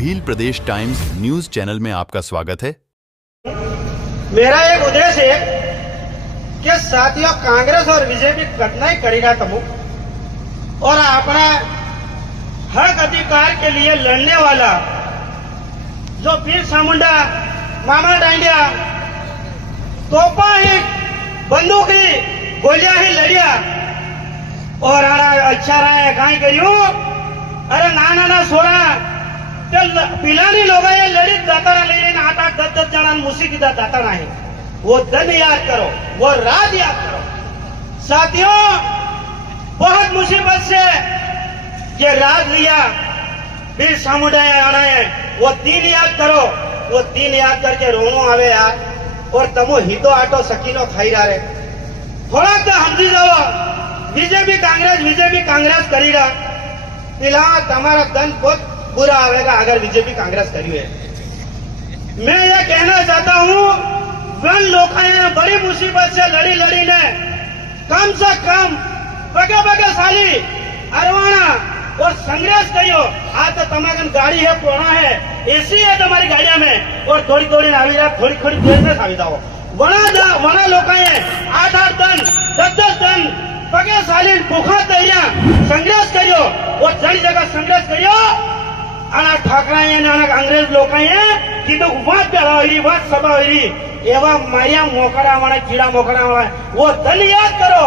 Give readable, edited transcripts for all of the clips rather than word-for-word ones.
भील प्रदेश times news channel में आपका स्वागत है। मेरा एक उद्देश्य है कि साथियों कांग्रेस और बीजेपी कठिनाई करेगा तमु और अपना हक अधिकार के लिए लड़ने वाला जो बिरसा मुंडा मामा डांडिया तोपा ही बंदूक ही गोलियां ही लड़िया और अच्छा रहा है कहीं करियो अरे ना सोरा पिलानी लोग ये लड़ित जाता लेकिन 8-10 जण मुसीबत जाता नहीं। वो दिन याद करो, वो रात याद करो। साथियों बहुत मुसीबत से ये रात लिया बिरसा मुंडा आना है। वो दिन याद करो, वो दिन याद करके रोनो आवे यार और तमो हितो आटो सकीनो खाई रहा रे थोड़ा तो समझी जाओ। बीजेपी कांग्रेस करी रहा पिला तुम्हारा दन बहुत बुरा आवेगा अगर बीजेपी कांग्रेस करी है। मैं ये कहना चाहता हूं वन लोग बड़ी मुसीबत से लड़ी ने कम से कम बगे साली अरवाना और संघर्ष करियो। आज तो तुम्हारी गाड़ी है पुराना है एसी है तुम्हारी गाड़िया में और थोड़ी आवी रहा थोड़ी देर में आवी जाओ वना लोग 8-8 टन 10-10 टन बगे साली भूखा तैया संघर्ष करियो और जड़ी जगह संघर्ष करियो। आना ठाकरा अंग्रेज लोग कीधु वात पेड़ा हुई वात सभा हुई एवं मारिया मोकड़ा वाला कीड़ा मोकड़ा वाला वो दल याद करो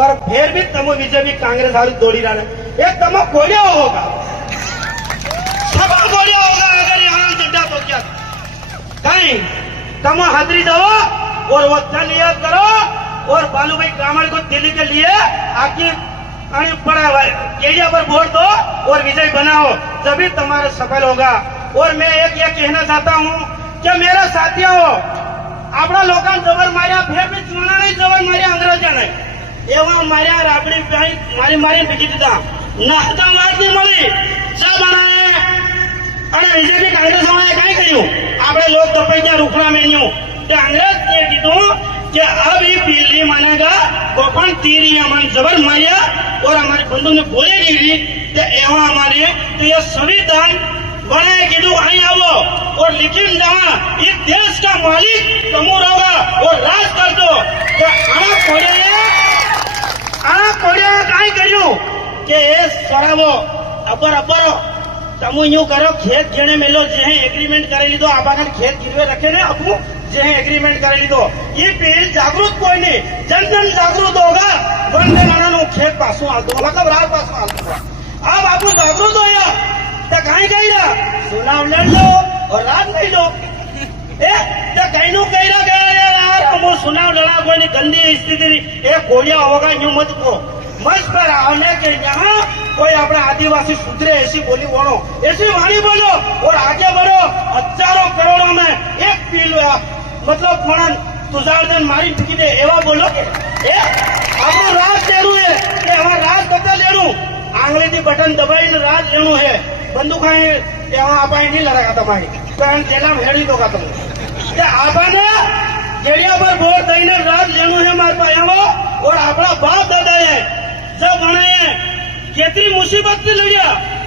और फिर भी तमो बीजेपी कांग्रेस हारी दौड़ी रहा है। एक तमो गोलिया होगा सभा गोलिया होगा अगर यहाँ चिट्टा तो क्या कहीं तमो हाथरी जाओ और वो दल याद करो और बालू भाई कामड़ को दिल्ली के लिए आके बड़ा एरिया पर वोट दो और विजय बनाओ तभी तुम्हारा सफल होगा। और मैं एक ये कहना चाहता हूँ कि मेरा साथियों अपना लोग जबर मारिया फिर भी चुना नहीं जबर मारिया अंग्रेजा ने एवं मारिया राबड़ी मारी बिकी दीदा नाता वाद नहीं मળી चा बनाए અને બીજેપી કાંગ્રેસ વાળાએ કાઈ કર્યું આપણે લોક તપાઈ ગયા રૂખડા મેન્યુ તે અંગ્રેજ ને કીધું कि अब ये बिल्ली मानेगा गोपन तीर मन जबर मारिया और हमारे बंधु ने गोली गिरी तो एवं हमारे तो ये संविधान बनाए कीधु आई आओ और लेकिन जहाँ इस देश का मालिक तमु होगा और राज कर दो तो आना कोड़े काई करियो कि ये सरावो अबर तमु यूं करो खेत जेने मेलो जे एग्रीमेंट करेली तो आपाने खेत गिरवे रखे ने अपू जे एग्रीमेंट करेली तो ये बिल जागृत कोई नहीं जन जागृत होगा वंदे नाना खेत पासों आलतो मतलब रात पासों आलतो अब आपको जागृत हो या तो कहीं गई ना चुनाव लड़ लो और रात नहीं लो तो कहीं नो कही रहा गया यार हम चुनाव लड़ा कोई नहीं गंदी स्थिति एक गोलियां होगा यूं मत को मंच पर आने के यहाँ कोई अपना आदिवासी सुधरे ऐसी बोली बोलो ऐसी वाणी बोलो और आगे बढ़ो। हजारों करोड़ों में एक पील मतलब फोन तुझार मारी चुकी दे एवं बोलो के अपना राज लेनु है कि हमारा राज बता लेनु आंगली थी बटन दबाई ने राज लेनु है बंदूक आप नहीं लड़ागा तुम्हारी कारण जेला में हेड़ी दोगा तुम आपने जेड़िया पर वोट दईने राज लेनु है हमारे पास और अपना बाप दादा है जब बनाए कितनी मुसीबत से लड़िया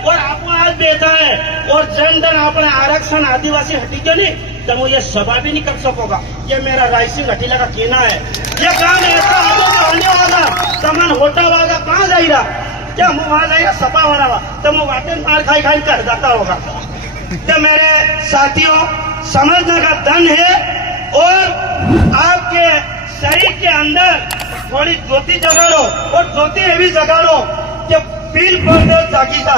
और आपको आज बेचा है और जन धन अपने आरक्षण आदिवासी हटी के नहीं तो मुझे सभा भी नहीं कर सकोगा। ये मेरा रायसिंह हटीला का कहना है। ये काम ऐसा होने वाला तमन होटा वाला कहाँ जाएगा क्या मुँह वहां जाएगा सपा वाला तो मुँह वाटे मार खाई कर जाता होगा। तो मेरे साथियों समझने का धन है और आपके शरीर के अंदर थोड़ी ज्योति जगाड़ो और ज्योति भी जगाड़ो कि पील पर दो जागीता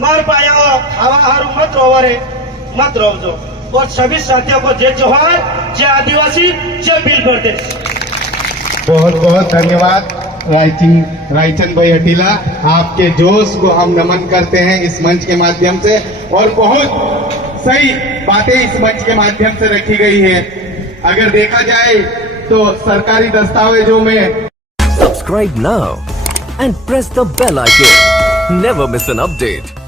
मार पाया हो खावा हारू मत रोवरे मत रोवजो। और सभी साथियों को जय जोहार जय आदिवासी जय बिल प्रदेश। बहुत बहुत धन्यवाद रायचंद भाई हटीला आपके जोश को हम नमन करते हैं इस मंच के माध्यम से और बहुत सही बातें इस मंच के माध्यम से रखी गई है। अगर देखा जाए तो सरकारी दस्तावेजों में Subscribe now and press the bell icon. Never miss an update.